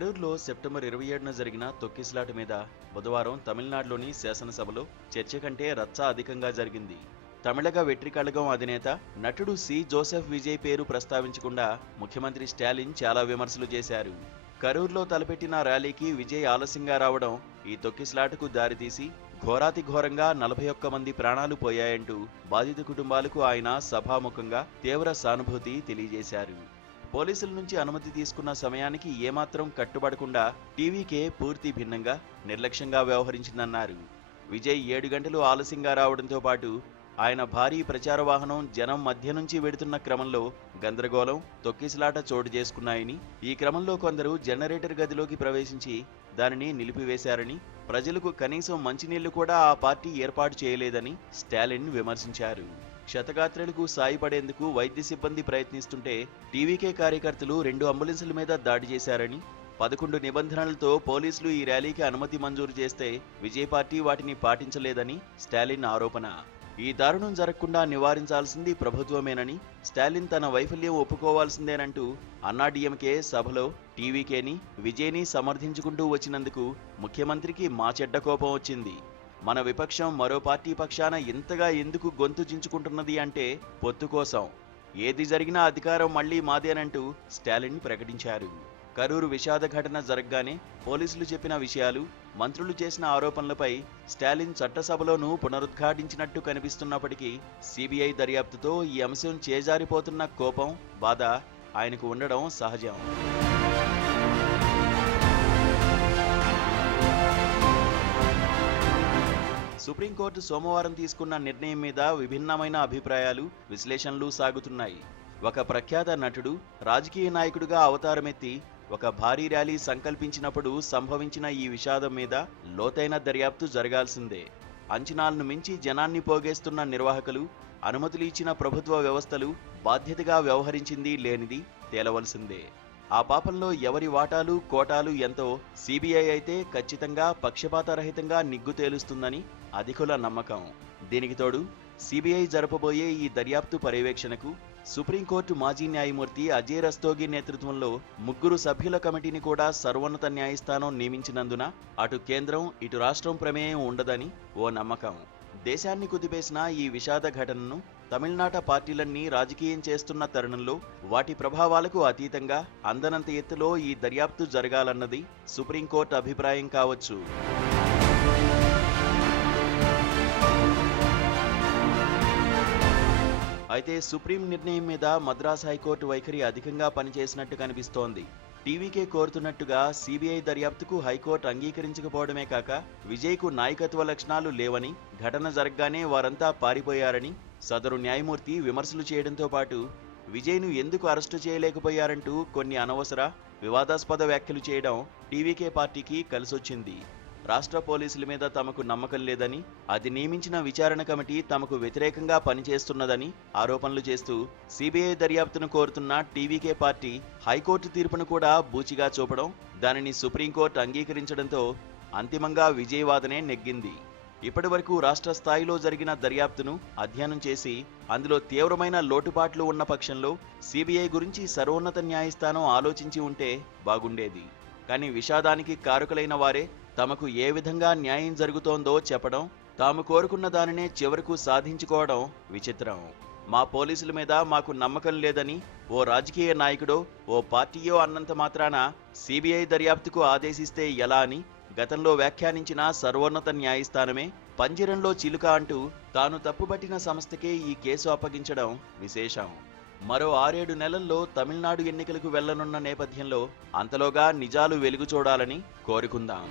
కరూర్లో September 27న జరిగిన తొక్కిసలాట మీద బుధవారం తమిళనాడులోని శాసనసభలో చర్చ కంటే రచ్చ అధికంగా జరిగింది. తమిళగ వెట్రికళగం అధినేత నటుడు సి జోసెఫ్ విజయ్ పేరు ప్రస్తావించకుండా ముఖ్యమంత్రి స్టాలిన్ చాలా విమర్శలు చేశారు. కరూర్లో తలపెట్టిన ర్యాలీకి విజయ్ ఆలస్యంగా రావడం ఈ తొక్కిసలాటకు దారితీసి ఘోరాతి ఘోరంగా 41 మంది ప్రాణాలు పోయాయంటూ బాధిత కుటుంబాలకు ఆయన సభాముఖంగా తీవ్ర సానుభూతి తెలియజేశారు. పోలీసుల నుంచి అనుమతి తీసుకున్న సమయానికి ఏమాత్రం కట్టుబడకుండా టీవీకే పూర్తి భిన్నంగా నిర్లక్ష్యంగా వ్యవహరించిందన్నారు. విజయ్ 7 గంటలు ఆలస్యంగా రావడంతో పాటు ఆయన భారీ ప్రచార వాహనం జనం మధ్య నుంచి వెడుతున్న క్రమంలో గందరగోళం, తొక్కిసలాట చోటు చేసుకున్నాయని, ఈ క్రమంలో కొందరు జనరేటర్ గదిలోకి ప్రవేశించి దానిని నిలిపివేశారని, ప్రజలకు కనీసం మంచినీళ్లు కూడా ఆ పార్టీ ఏర్పాటు చేయలేదని స్టాలిన్ విమర్శించారు. క్షతగాత్రులకు సాయపడేందుకు వైద్య సిబ్బంది ప్రయత్నిస్తుంటే టీవీకే కార్యకర్తలు 2 అంబులెన్సుల మీద దాడి చేశారని, 11 నిబంధనలతో పోలీసులు ఈ ర్యాలీకి అనుమతి మంజూరు చేస్తే విజయ్ పార్టీ వాటిని పాటించలేదని స్టాలిన్ ఆరోపణ. ఈ దారుణం జరగకుండా నివారించాల్సింది ప్రభుత్వమేనని, స్టాలిన్ తన వైఫల్యం ఒప్పుకోవాల్సిందేనంటూ అన్నాడీఎంకే సభలో టీవీకేని, విజయ్ని సమర్థించుకుంటూ వచ్చినందుకు ముఖ్యమంత్రికి మా చెడ్డ కోపం వచ్చింది. మన విపక్షం మరో పార్టీ పక్షాన ఇంతగా ఎందుకు గొంతు చించుకుంటున్నది అంటే పొత్తు కోసం. ఏది జరిగినా అధికారం మళ్లీ మాదేనంటూ స్టాలిన్ ప్రకటించారు. కరూరు విషాద ఘటన జరగగానే పోలీసులు చెప్పిన విషయాలు, మంత్రులు చేసిన ఆరోపణలపై స్టాలిన్ చట్టసభలోనూ పునరుద్ఘాటించినట్టు కనిపిస్తున్నప్పటికీ సిబిఐ దర్యాప్తుతో ఈ అంశం చేజారిపోతున్న కోపం, బాధ ఆయనకు ఉండడం సహజం. సుప్రీంకోర్టు సోమవారం తీసుకున్న నిర్ణయం మీద విభిన్నమైన అభిప్రాయాలు, విశ్లేషణలు సాగుతున్నాయి. ఒక ప్రఖ్యాత నటుడు రాజకీయ నాయకుడిగా అవతారమెత్తి ఒక భారీ ర్యాలీ సంకల్పించినప్పుడు సంభవించిన ఈ విషాదం మీద లోతైన దర్యాప్తు జరగాల్సిందే. అంచనాలను మించి జనాన్ని పోగేస్తున్న నిర్వాహకులు, అనుమతులు ఇచ్చిన ప్రభుత్వ వ్యవస్థలు బాధ్యతగా వ్యవహరించింది లేనిది తేలవలసిందే. ఆ పాపంలో ఎవరి వాటాలు, కోటాలు ఎంతో సిబిఐ అయితే ఖచ్చితంగా పక్షపాతరహితంగా నిగ్గు తేలుస్తుందని అధికుల నమ్మకం. దీనికి తోడు సిబిఐ జరపబోయే ఈ దర్యాప్తు పర్యవేక్షణకు సుప్రీంకోర్టు మాజీ న్యాయమూర్తి అజయ్ రస్తోగి నేతృత్వంలో 3 సభ్యుల కమిటీని కూడా సర్వోన్నత న్యాయస్థానం నియమించినందున అటు కేంద్రం, ఇటు రాష్ట్రం ప్రమేయం ఉండదని ఓ నమ్మకం. దేశాన్ని కుదిపేసిన ఈ విషాద ఘటనను తమిళనాట పార్టీలన్నీ రాజకీయం చేస్తున్న తరుణంలో వాటి ప్రభావాలకు అతీతంగా అందనంత ఎత్తులో ఈ దర్యాప్తు జరగాలన్నది సుప్రీంకోర్టు అభిప్రాయం కావచ్చు. అయితే సుప్రీం నిర్ణయం మీద మద్రాస్ హైకోర్టు వైఖరి అధికంగా పనిచేసినట్టు కనిపిస్తోంది. టీవీకే కోరుతున్నట్టుగా సిబిఐ దర్యాప్తుకు హైకోర్టు అంగీకరించకపోవడమే కాక విజయ్కు నాయకత్వ లక్షణాలు లేవని, ఘటన జరగగానే వారంతా పారిపోయారని సదరు న్యాయమూర్తి విమర్శలు చేయడంతో పాటు విజయ్ను ఎందుకు అరెస్టు చేయలేకపోయారంటూ కొన్ని అనవసర, వివాదాస్పద వ్యాఖ్యలు చేయడం టీవీకే పార్టీకి కలిసొచ్చింది. రాష్ట్ర పోలీసుల మీద తమకు నమ్మకం లేదని, అది నియమించిన విచారణ కమిటీ తమకు వ్యతిరేకంగా పనిచేస్తున్నదని ఆరోపణలు చేస్తూ సిబిఐ దర్యాప్తును కోరుతున్న టీవీకే పార్టీ హైకోర్టు తీర్పును కూడా బూచిగా చూపడం, దానిని సుప్రీంకోర్టు అంగీకరించడంతో అంతిమంగా విజయవాదనే నెగ్గింది. ఇప్పటివరకు రాష్ట్ర స్థాయిలో జరిగిన దర్యాప్తును అధ్యయనం చేసి అందులో తీవ్రమైన లోటుపాట్లు ఉన్న పక్షంలో సిబిఐ గురించి సర్వోన్నత న్యాయస్థానం ఆలోచించి ఉంటే బాగుండేది. కానీ విషాదానికి కారకులైన వారే తమకు ఏ విధంగా న్యాయం జరుగుతోందో చెప్పడం, తాము కోరుకున్న దానినే చివరకు సాధించుకోవడం విచిత్రం. మా పోలీసుల మీద మాకు నమ్మకం లేదని ఓ రాజకీయ నాయకుడో, ఓ పార్టీయో అన్నంత మాత్రాన సిబిఐ దర్యాప్తుకు ఆదేశిస్తే ఎలా అని గతంలో వ్యాఖ్యానించిన సర్వోన్నత న్యాయస్థానమే పంజరంలో చిలుక అంటూ తాను తప్పుబట్టిన సంస్థకే ఈ కేసు అప్పగించడం విశేషం. మరో 6-7 నెలల్లో తమిళనాడు ఎన్నికలకు వెళ్లనున్న నేపథ్యంలో అంతలోగా నిజాలు వెలుగు చూడాలని కోరుకుందాం.